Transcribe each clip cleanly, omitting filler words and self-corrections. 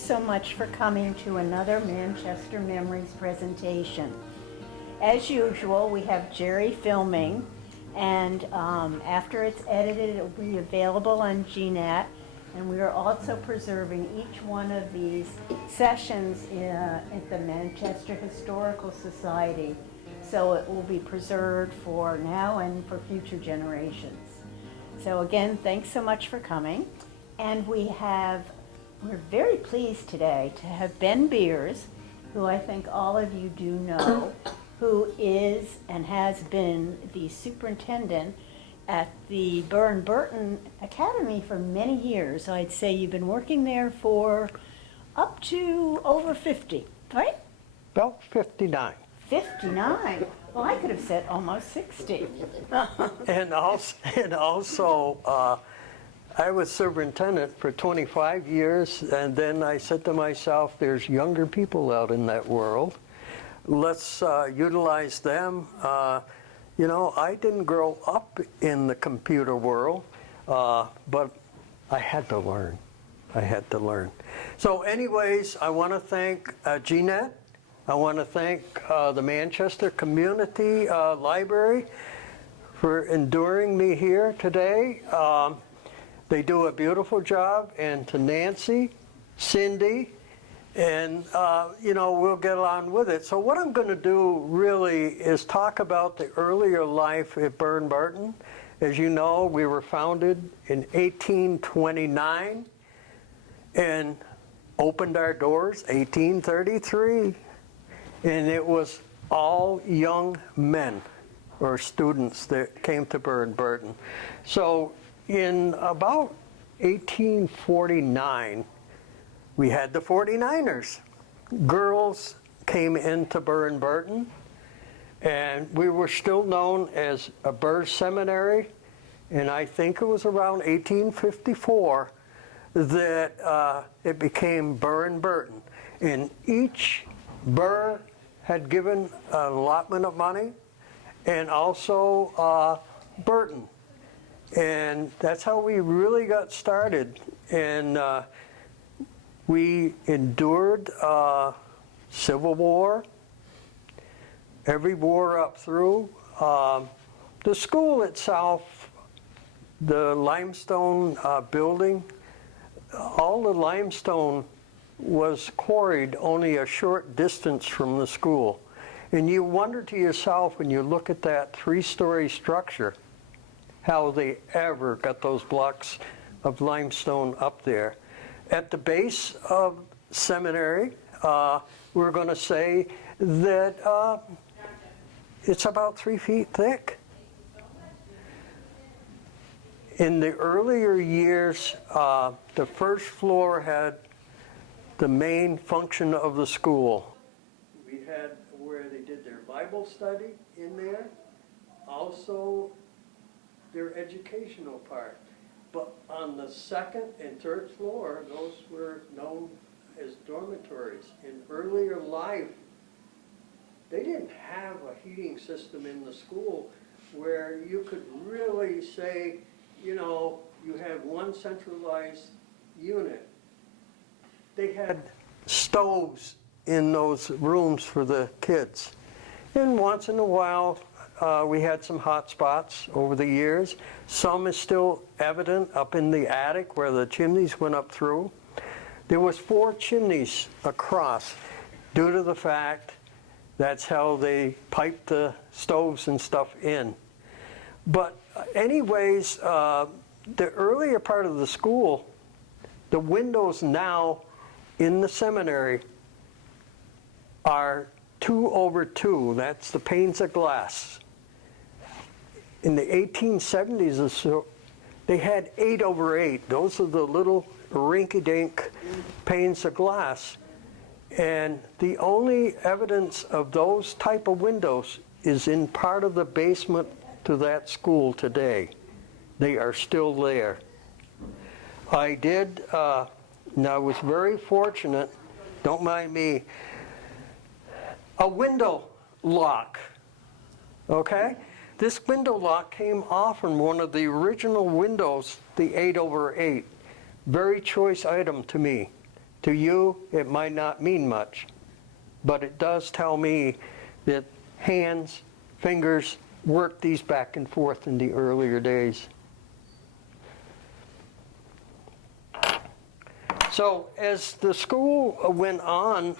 so much for coming to another Manchester Memories presentation. As usual, we have Jerry filming, and after it's edited, it will be available on GNet. And we are also preserving each one of these sessions at the Manchester Historical Society. So it will be preserved for now and for future generations. So again, thanks so much for coming. And we're very pleased today to have Ben Beers, who I think all of you do know, who is and has been the superintendent at the Burr & Burton Academy for many years. I'd say you've been working there for up to over 50, right? About 59. 59? Well, I could have said almost 60. And also, I was superintendent for 25 years, and then I said to myself, there's younger people out in that world. Let's utilize them. You know, I didn't grow up in the computer world, but I had to learn. So anyways, I want to thank GNet. I want to thank the Manchester Community Library for enduring me here today. They do a beautiful job, and to Nancy, Cindy, and you know, we'll get on with it. So what I'm going to do really is talk about the earlier life at Burr & Burton. As you know, we were founded in 1829 and opened our doors 1833. And it was all young men or students that came to Burr & Burton. So in about 1849, we had the 49ers. Girls came into Burr & Burton, and we were still known as a Burr Seminary. And I think it was around 1854 that it became Burr & Burton. And each Burr had given an allotment of money, and also Burton. And that's how we really got started. And we endured Civil War, every war up through. The school itself, the limestone building, all the limestone was quarried only a short distance from the school. And you wonder to yourself when you look at that three-story structure, how they ever got those blocks of limestone up there. At the base of seminary, we're going to say that it's about 3 feet thick. In the earlier years, the first floor had the main function of the school. We had where they did their Bible study in there, also their educational part. But on the second and third floor, those were known as dormitories. In earlier life, they didn't have a heating system in the school where you could really say, you know, you had one centralized unit. They had stoves in those rooms for the kids. And once in a while, we had some hot spots over the years. Some is still evident up in the attic where the chimneys went up through. There was 4 chimneys across due to the fact that's how they piped the stoves and stuff in. But anyways, the earlier part of the school, the windows now in the seminary are 2 over 2. That's the panes of glass. In the 1870s or so, they had 8 over 8. Those are the little rinky-dink panes of glass. And the only evidence of those type of windows is in part of the basement to that school today. They are still there. And I was very fortunate, don't mind me, a window lock, okay? This window lock came off from one of the original windows, the 8 over 8. Very choice item to me. To you, it might not mean much, but it does tell me that hands, fingers worked these back and forth in the earlier days. So as the school went on,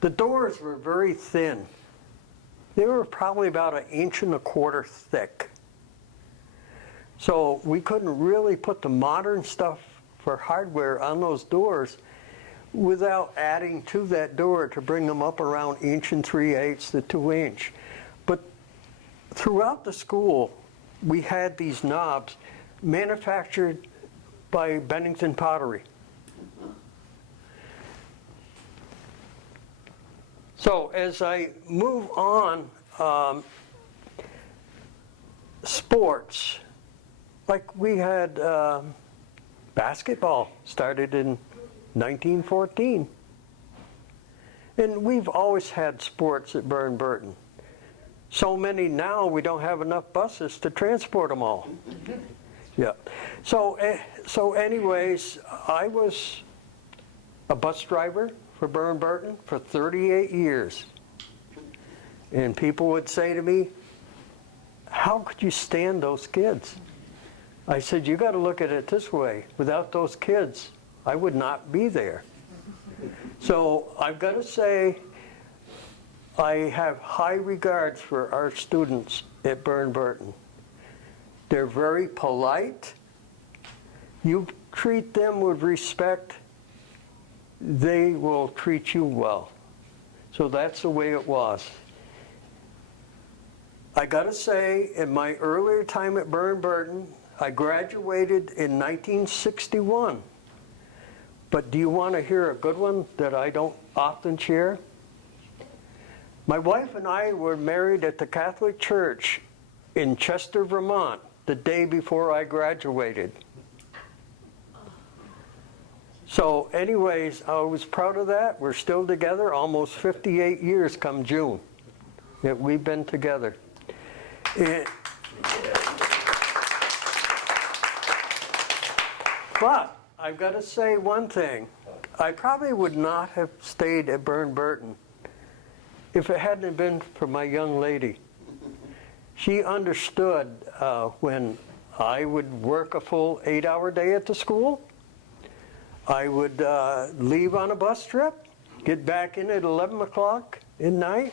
the doors were very thin. They were probably about 1.25 inches thick. So we couldn't really put the modern stuff for hardware on those doors without adding to that door to bring them up around 1 3/8 to 2 inch. But throughout the school, we had these knobs manufactured by Bennington Pottery. So as I move on, sports, like we had basketball started in 1914. And we've always had sports at Burr & Burton. So many now, we don't have enough buses to transport them all. Yeah. So anyways, I was a bus driver for Burr & Burton for 38 years. And people would say to me, how could you stand those kids? I said, you got to look at it this way. Without those kids, I would not be there. So I've got to say, I have high regards for our students at Burr & Burton. They're very polite. You treat them with respect, they will treat you well. So that's the way it was. I got to say, in my earlier time at Burr & Burton, I graduated in 1961. But do you want to hear a good one that I don't often share? My wife and I were married at the Catholic Church in Chester, Vermont, the day before I graduated. So anyways, I was proud of that. We're still together, almost 58 years come June that we've been together. But I've got to say one thing. I probably would not have stayed at Burr & Burton if it hadn't been for my young lady. She understood when I would work a full 8-hour day at the school. I would leave on a bus trip, get back in at 11 o'clock at night.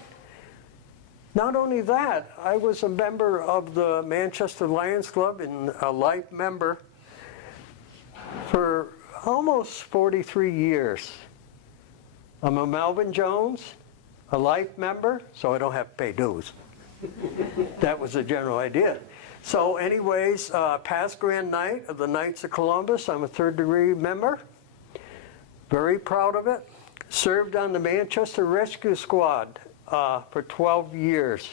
Not only that, I was a member of the Manchester Lions Club and a life member for almost 43 years. I'm a Melvin Jones, a life member, so I don't have to pay dues. That was the general idea. So anyways, past Grand Knight of the Knights of Columbus, I'm a 3rd degree member. Very proud of it. Served on the Manchester Rescue Squad for 12 years.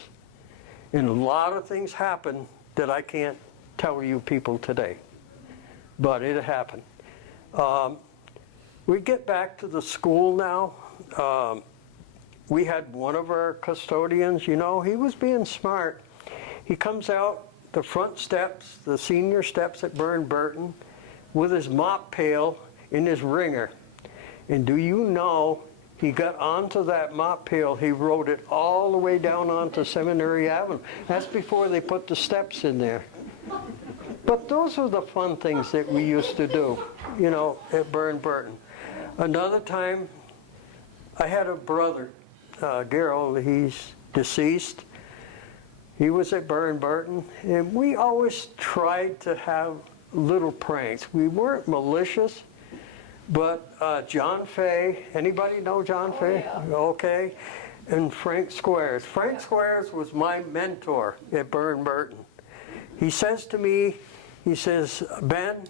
And a lot of things happened that I can't tell you people today. But it happened. We get back to the school now. We had one of our custodians, you know, he was being smart. He comes out the front steps, the senior steps at Burr & Burton, with his mop pail in his ringer. And do you know, he got onto that mop pail, he rode it all the way down onto Seminary Avenue. That's before they put the steps in there. But those are the fun things that we used to do, you know, at Burr & Burton. Another time, I had a brother, Gerald, he's deceased. He was at Burr & Burton, and we always tried to have little pranks. We weren't malicious, but John Fay, anybody know John Fay? Yeah. Okay, and Frank Squares. Frank Squares was my mentor at Burr & Burton. He says to me, he says, Ben,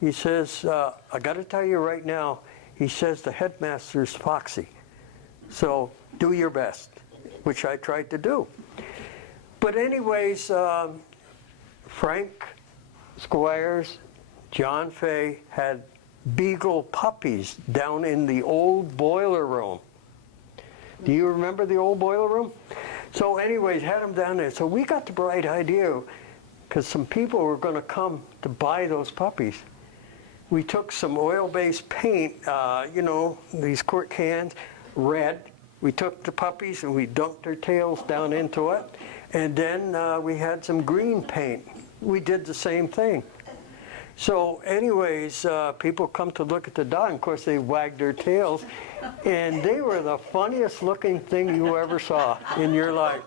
he says, I got to tell you right now, he says the headmaster's foxy. So do your best, which I tried to do. But anyways, Frank Squires, John Fay had beagle puppies down in the old boiler room. Do you remember the old boiler room? So anyways, had them down there. So we got the bright idea, because some people were going to come to buy those puppies. we took some oil-based paint, you know, these quart cans, red. We took the puppies and we dunked their tails down into it. And then we had some green paint. We did the same thing. So anyways, people come to look at the dog, and of course they wagged their tails, and they were the funniest looking thing you ever saw in your life.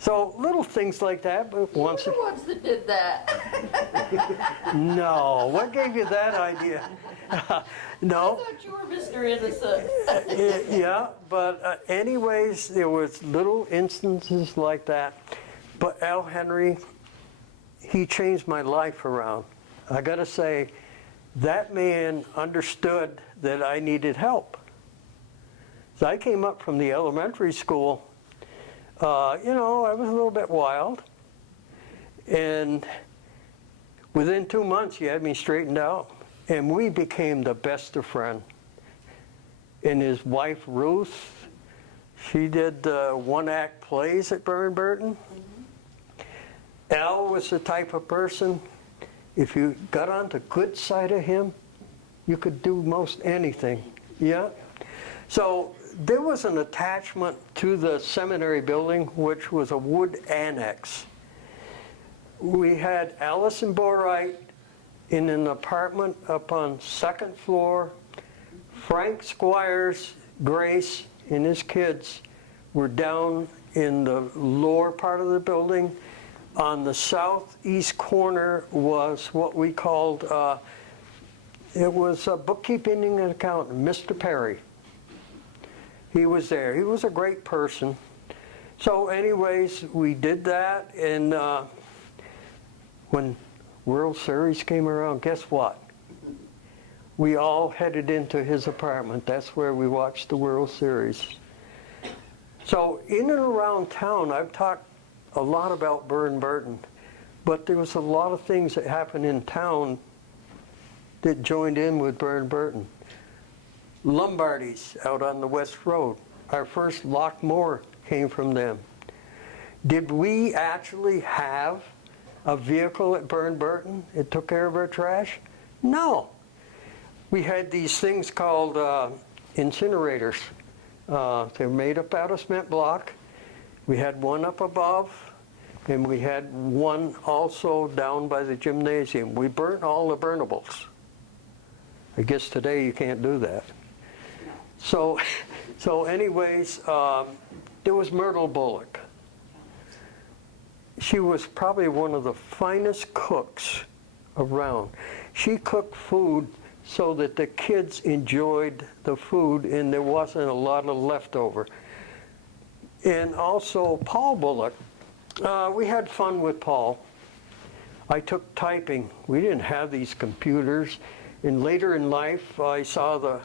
So little things like that, but once. You were the ones that did that. No, what gave you that idea? No. I thought you were Mr. Innocent. Yeah, but anyways, there was little instances like that. But Al Henry, he changed my life around. I gotta say, that man understood that I needed help. So I came up from the elementary school, you know, I was a little bit wild. And within 2 months, he had me straightened out. And we became the best of friends. And his wife, Ruth, she did one-act plays at Burr and Burton. Al was the type of person, if you got on the good side of him, you could do most anything. Yeah? So there was an attachment to the seminary building, which was a wood annex. We had Allison Borite in an apartment up on 2nd floor. Frank Squires, Grace, and his kids were down in the lower part of the building. On the southeast corner was what we called, it was a bookkeeping and accountant, Mr. Perry. He was there. He was a great person. So anyways, we did that, and when World Series came around, guess what? We all headed into his apartment. That's where we watched the World Series. So in and around town, I've talked a lot about Burr and Burton, but there was a lot of things that happened in town that joined in with Burr and Burton. Lombardi's out on the West Road. Our first Lockmore came from them. Did we actually have a vehicle at Burr and Burton that took care of our trash? No. We had these things called incinerators. They're made up out of cement block. We had one up above, and we had one also down by the gymnasium. We burnt all the burnables. I guess today you can't do that. So anyways, there was Myrtle Bullock. She was probably one of the finest cooks around. She cooked food so that the kids enjoyed the food and there wasn't a lot of leftover. And also Paul Bullock. We had fun with Paul. I took typing. We didn't have these computers. And later in life, I saw the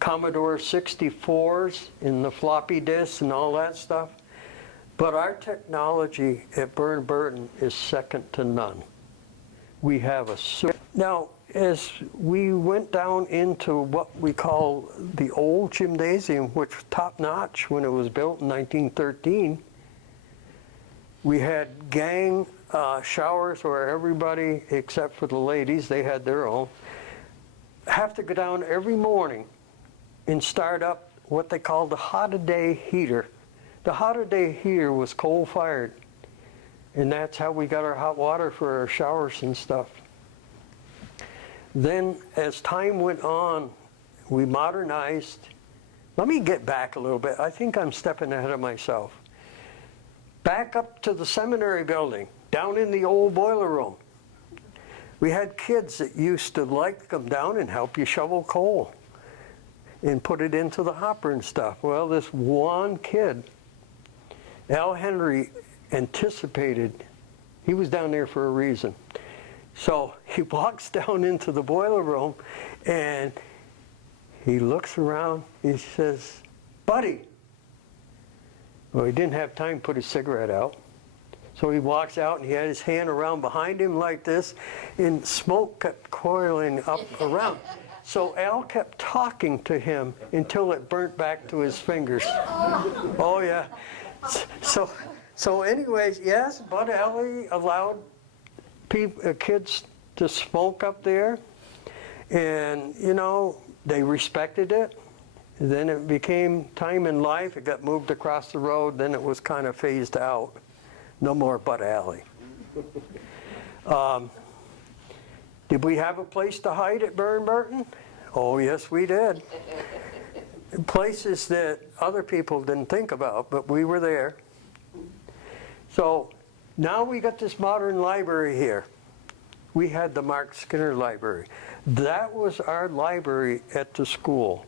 Commodore 64s and the floppy disks and all that stuff. But our technology at Burr and Burton is second to none. We have a now, as we went down into what we call the old gymnasium, which was top-notch when it was built in 1913, we had gang showers where everybody, except for the ladies, they had their own, have to go down every morning and start up what they called the hot-a-day heater. The hot-a-day heater was coal-fired, and that's how we got our hot water for our showers and stuff. Then, as time went on, we modernized. Let me get back a little bit. I think I'm stepping ahead of myself. Back up to the seminary building, down in the old boiler room. We had kids that used to like to come down and help you shovel coal and put it into the hopper and stuff. Well, this one kid, Al Henry, anticipated, he was down there for a reason. So he walks down into the boiler room and he looks around, he says, "Buddy." Well, he didn't have time to put his cigarette out. So he walks out and he had his hand around behind him like this, and smoke kept coiling up around. So Al kept talking to him until it burnt back to his fingers. Oh yeah. So anyways, yes, Bud Alley allowed kids to smoke up there. And, you know, they respected it. Then it became time in life. It got moved across the road. Then it was kind of phased out. No more Butt Alley. Did we have a place to hide at Burn Burton? Oh, yes, we did. Places that other people didn't think about, but we were there. So now we got this modern library here. We had the Mark Skinner Library. That was our library at the school.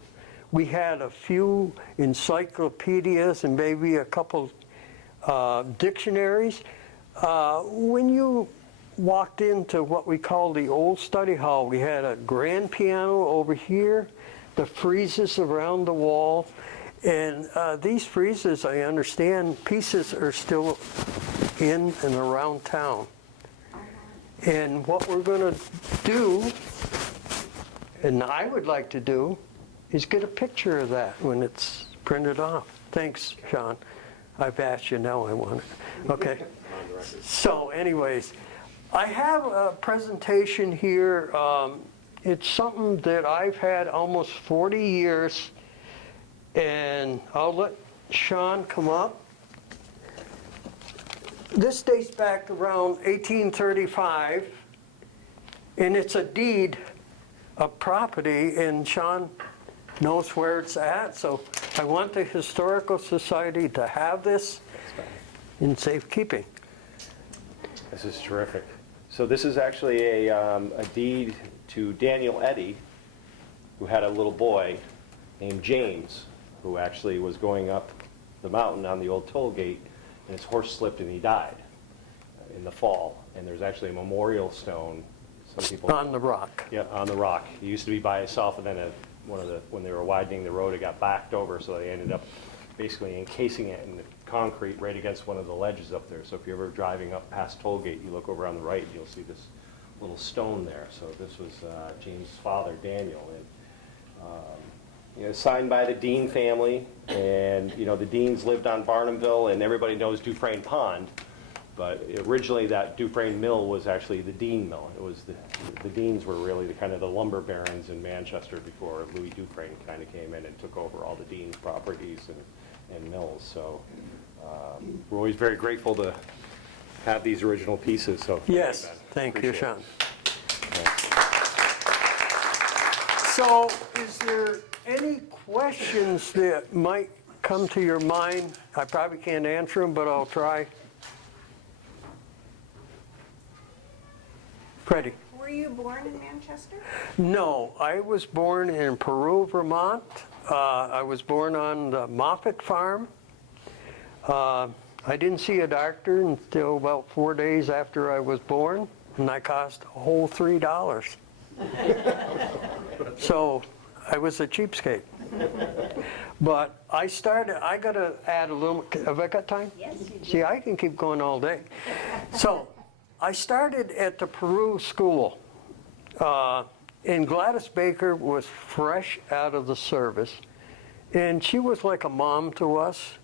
We had a few encyclopedias and maybe a couple dictionaries. When you walked into what we call the old study hall, we had a grand piano over here, the friezes around the wall. And these friezes, I understand, pieces are still in and around town. And what we're going to do, and I would like to do, is get a picture of that when it's printed off. Thanks, Sean. I've asked you, now I want it. Okay. So anyways, I have a presentation here. It's something that I've had almost 40 years, and I'll let Sean come up. This dates back around 1835, and it's a deed of property, and Sean knows where it's at, so I want the Historical Society to have this in safekeeping. This is terrific. So this is actually a deed to Daniel Eddy, who had a little boy named James, who actually was going up the mountain on the old toll gate, and his horse slipped and he died in the fall. And there's actually a memorial stone. Some people On the rock. Yeah, on the rock. He used to be by himself, and then when they were widening the road, it got backed over, so they ended up basically encasing it in the concrete right against one of the ledges up there. So if you're ever driving up past Tollgate, you look over on the right, you'll see this little stone there. So this was James' father, Daniel, and signed by the Dean family. And the Deans lived on Barnumville, and everybody knows Dufresne Pond. But originally, that Dufresne Mill was actually the Dean Mill. It was the Deans were really the kind of the lumber barons in Manchester before Louis Dufresne kind of came in and took over all the Dean's properties and mills. So we're always very grateful to have these original pieces. So Yes, thank you, Appreciate Sean. So is there any questions that might come to your mind? I probably can't answer them, but I'll try. Freddie? Were you born in Manchester? No, I was born in Peru, Vermont. I was born on the Moffett farm. I didn't see a doctor until about 4 days after I was born, and I cost a whole $3. So I was a cheapskate. But I got to add a little, have I got time? Yes, you do. See, I can keep going all day. So I started at the Peru school. And Gladys Baker was fresh out of the service. And she was like a mom to us.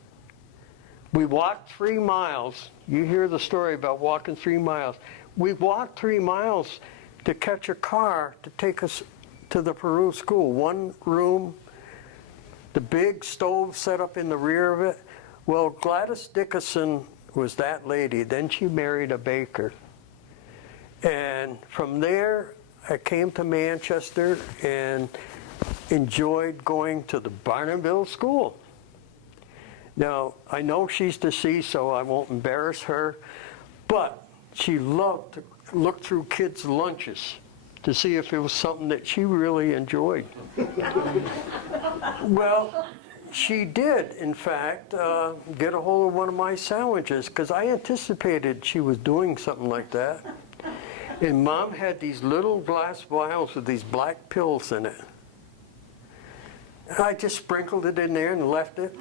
We walked 3 miles. You hear the story about walking 3 miles. We walked 3 miles to catch a car to take us to the Peru school. One room, the big stove set up in the rear of it. Well, Gladys Dickinson was that lady. Then she married a baker. And from there, I came to Manchester and enjoyed going to the Barnumville School. Now, I know she's deceased, so I won't embarrass her, but she loved to look through kids' lunches to see if it was something that she really enjoyed. Well, she did, in fact, get a hold of one of my sandwiches, because I anticipated she was doing something like that. And Mom had these little glass vials with these black pills in it. I just sprinkled it in there and left it.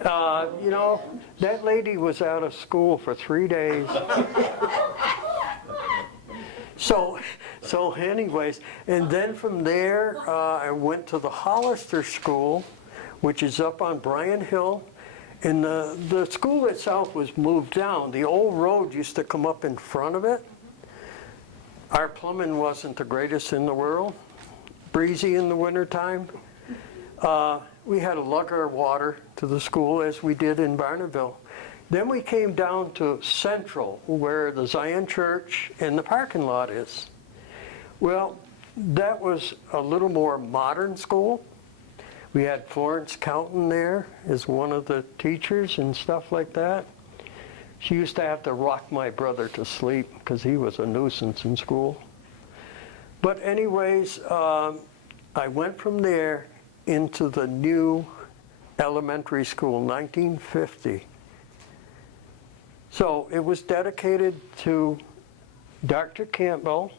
That lady was out of school for 3 days. So anyways, and then from there, I went to the Hollister School, which is up on Bryan Hill. And the school itself was moved down. The old road used to come up in front of it. Our plumbing wasn't the greatest in the world, breezy in the wintertime. We had to lug our water to the school as we did in Barnumville. Then we came down to Central, where the Zion Church and the parking lot is. Well, that was a little more modern school. We had Florence Counton there as one of the teachers and stuff like that. She used to have to rock my brother to sleep because he was a nuisance in school. But anyways, I went from there into the new elementary school, 1950. So it was dedicated to Dr. Campbell.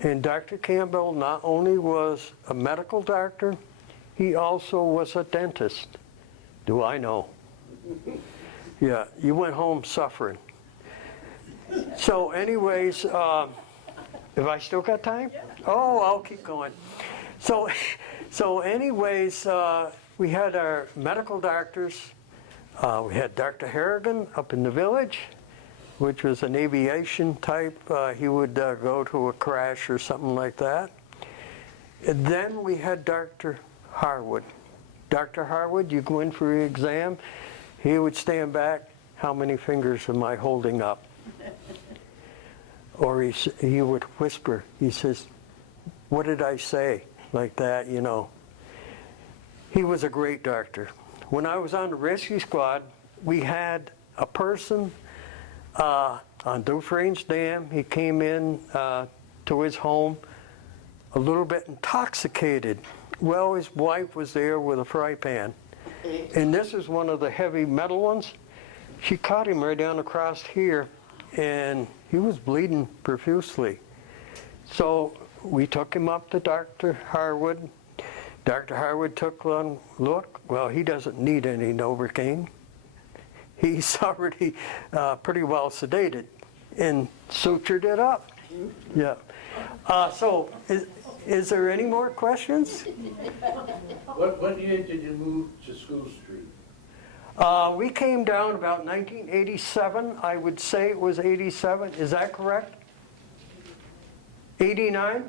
And Dr. Campbell not only was a medical doctor, he also was a dentist. Do I know? Yeah, you went home suffering. So anyways, have I still got time? Oh, I'll keep going. So anyways, we had our medical doctors. We had Dr. Harrigan up in the village, which was an aviation type. He would go to a crash or something like that. And then we had Dr. Harwood. Dr. Harwood, you go in for your exam, he would stand back, how many fingers am I holding up? Or he would whisper, he says, what did I say? Like that, you know. He was a great doctor. When I was on the rescue squad, we had a person on Dufresne's Dam. He came in to his home a little bit intoxicated. Well, his wife was there with a fry pan. And this is one of the heavy metal ones. She caught him right down across here, and he was bleeding profusely. So we took him up to Dr. Harwood. Dr. Harwood took one look. Well, he doesn't need any Novocaine. He's already pretty well sedated and sutured it up. Yeah. So is there any more questions? What year did you move to School Street? We came down about 1987. I would say it was 87. Is that correct? 89?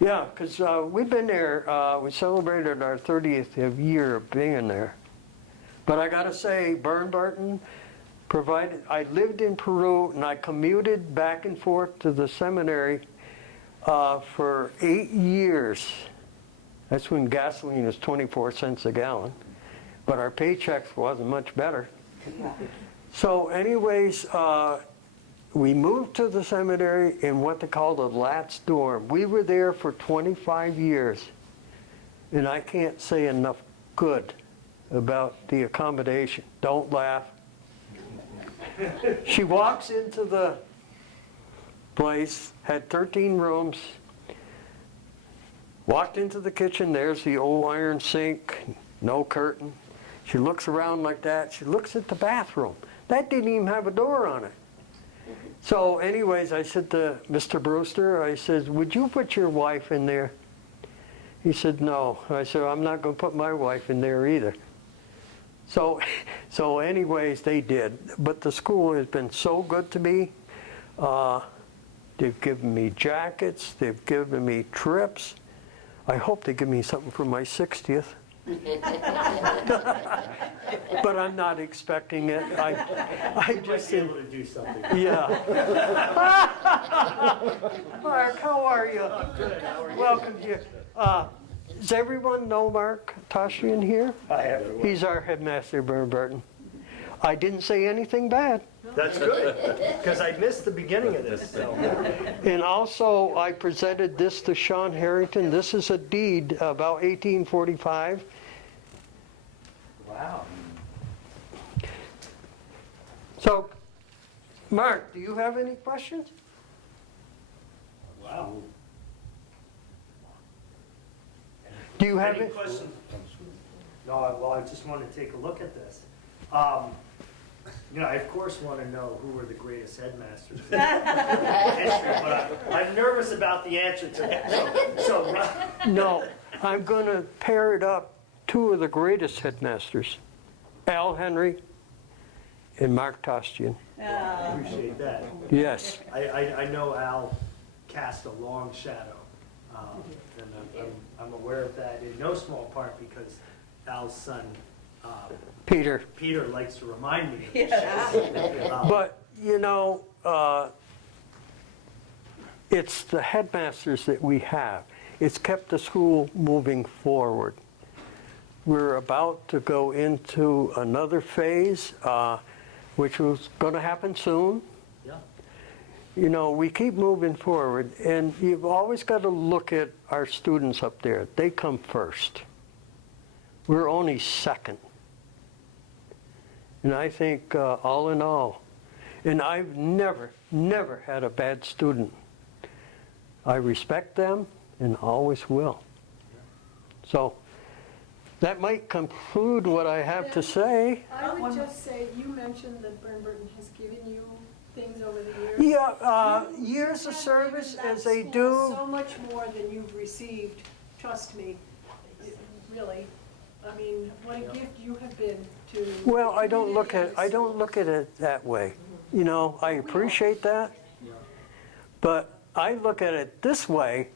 Yeah, because we've been there, we celebrated our 30th year of being there. But I got to say, Burnbarton provided, I lived in Peru and I commuted back and forth to the seminary for 8 years. That's when gasoline was 24 cents a gallon. But our paychecks wasn't much better. So anyways, we moved to the seminary in what they called a Latz dorm. We were there for 25 years, and I can't say enough good about the accommodation. Don't laugh. She walks into the place, had 13 rooms, walked into the kitchen, there's the old iron sink, no curtain. She looks around like that. She looks at the bathroom. That didn't even have a door on it. So anyways, I said to Mr. Brewster, I said, would you put your wife in there? He said, no. I said, I'm not going to put my wife in there either. So anyways, they did. But the school has been so good to me. They've given me jackets. They've given me trips. I hope they give me something for my 60th. But I'm not expecting it. I just Be able to do something. yeah. Mark, how are you? I'm good. How are you? Welcome here. Does everyone know Mark Toshian here? Hi, everyone. He's our headmaster at Burnbarton. I didn't say anything bad. That's good, because I missed the beginning of this. So. And also, I presented this to Sean Harrington. This is a deed about 1845. Wow. So, Mark, do you have any questions? Wow. Do you have Any any? questions? No, well, I just want to take a look at this. I of course want to know who were the greatest headmasters in history, but I'm nervous about the answer to that. So No, I'm going to pair it up two of the greatest headmasters, Al Henry and Mark Tostian. Appreciate that. Yes. I know Al cast a long shadow, and I'm aware of that in no small part because Al's son, Peter. Peter, likes to remind me of the shadow. But, you know, it's the headmasters that we have. It's kept the school moving forward. We're about to go into another phase, which was going to happen soon. Yeah. You know, we keep moving forward, and you've always got to look at our students up there. They come first. We're only second. And I think all in all, and I've never had a bad student. I respect them and always will. So that might conclude what I have to say. I would just say, you mentioned that Burton has given you things over the years. Yeah, You years of have service given that as they school do. so much more than you've received, trust me, really. I mean, what a gift you have been to. Well, I don't the look community at and the school. it that way. You know, I appreciate that, but I look at it this way.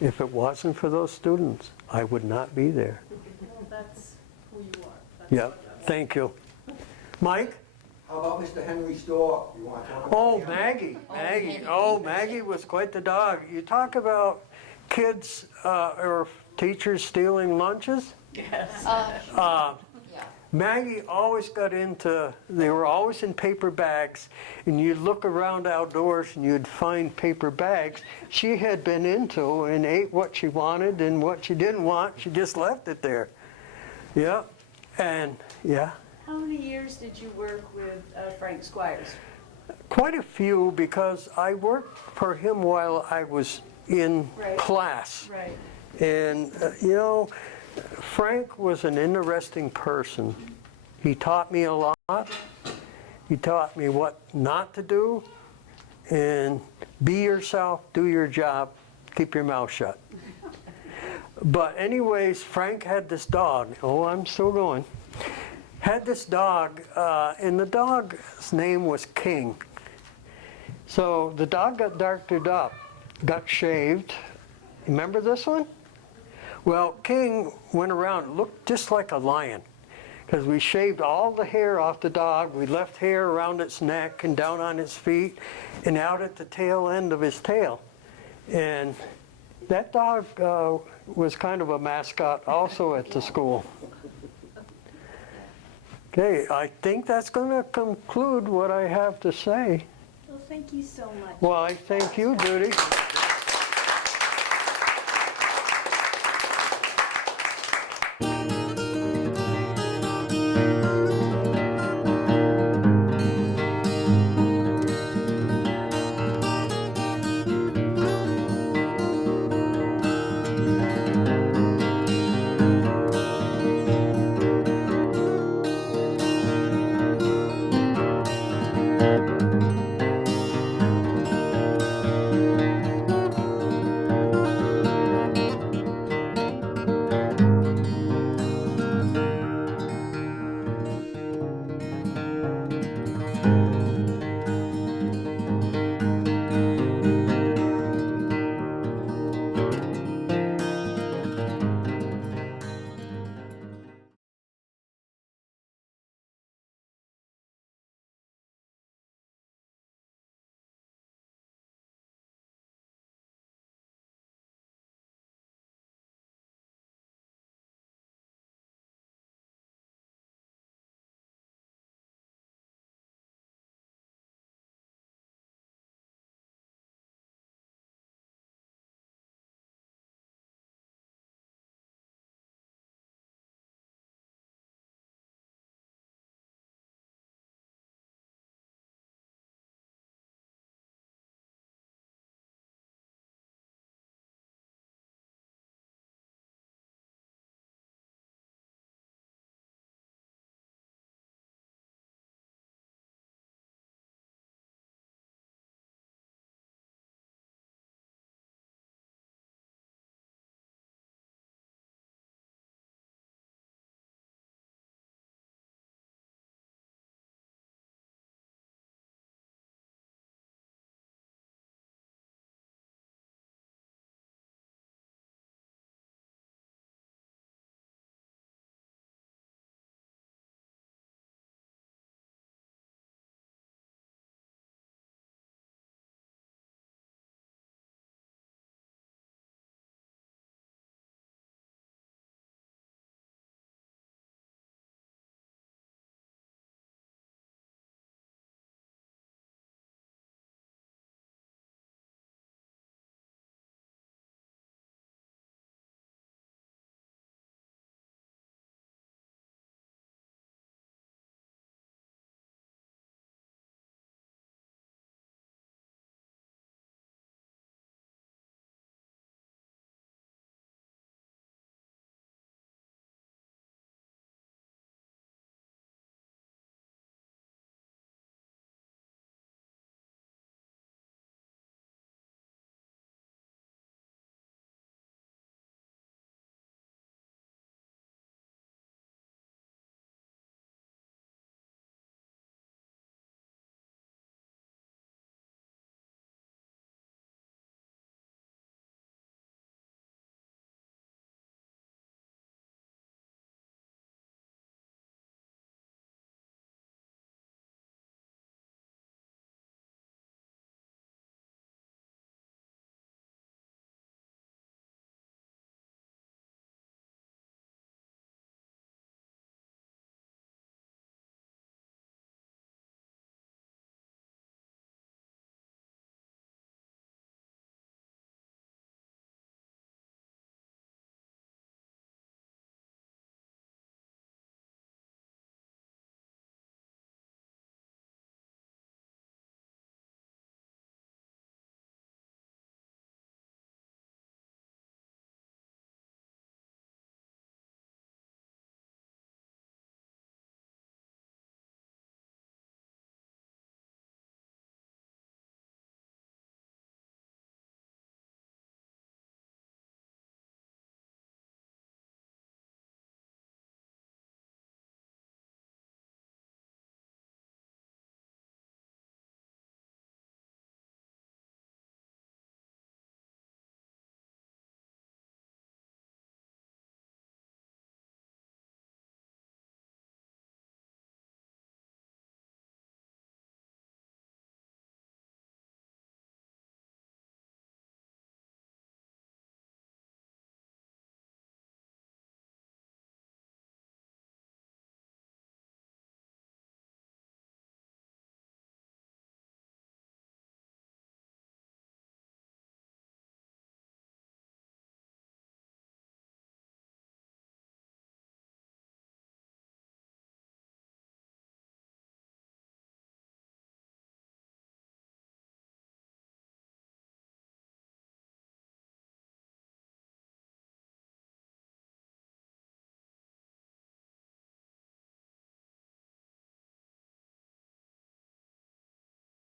If it wasn't for those students, I would not be there. Well, that's who you are. That's Yeah, what- thank you. Mike? How about Mr. Henry Storr? You want to talk about Oh, him? Maggie. Oh, Maggie was quite the dog. You talk about kids or teachers stealing lunches? Yeah. Maggie always got into, they were always in paper bags, and you'd look around outdoors and you'd find paper bags she had been into and ate what she wanted, and what she didn't want, she just left it there. Yeah, and yeah, How many years did you work with Frank Squires? quite a few, because I worked for him while I was in Right. class. Right. And, you know, Frank was an interesting person. He taught me a lot. He taught me what not to do. And be yourself, do your job, keep your mouth shut. But anyways, Frank had this dog. Oh, I'm still going. Had this dog, and the dog's name was King. So the dog got doctored up, got shaved. Remember this one? Well, King went around, looked just like a lion, because we shaved all the hair off the dog. We left hair around its neck and down on its feet and out at the tail end of his tail. And that dog was kind of a mascot also at the school. Okay, I think that's going to conclude what I have to say. Well, thank you so much. Well, I thank you, Judy.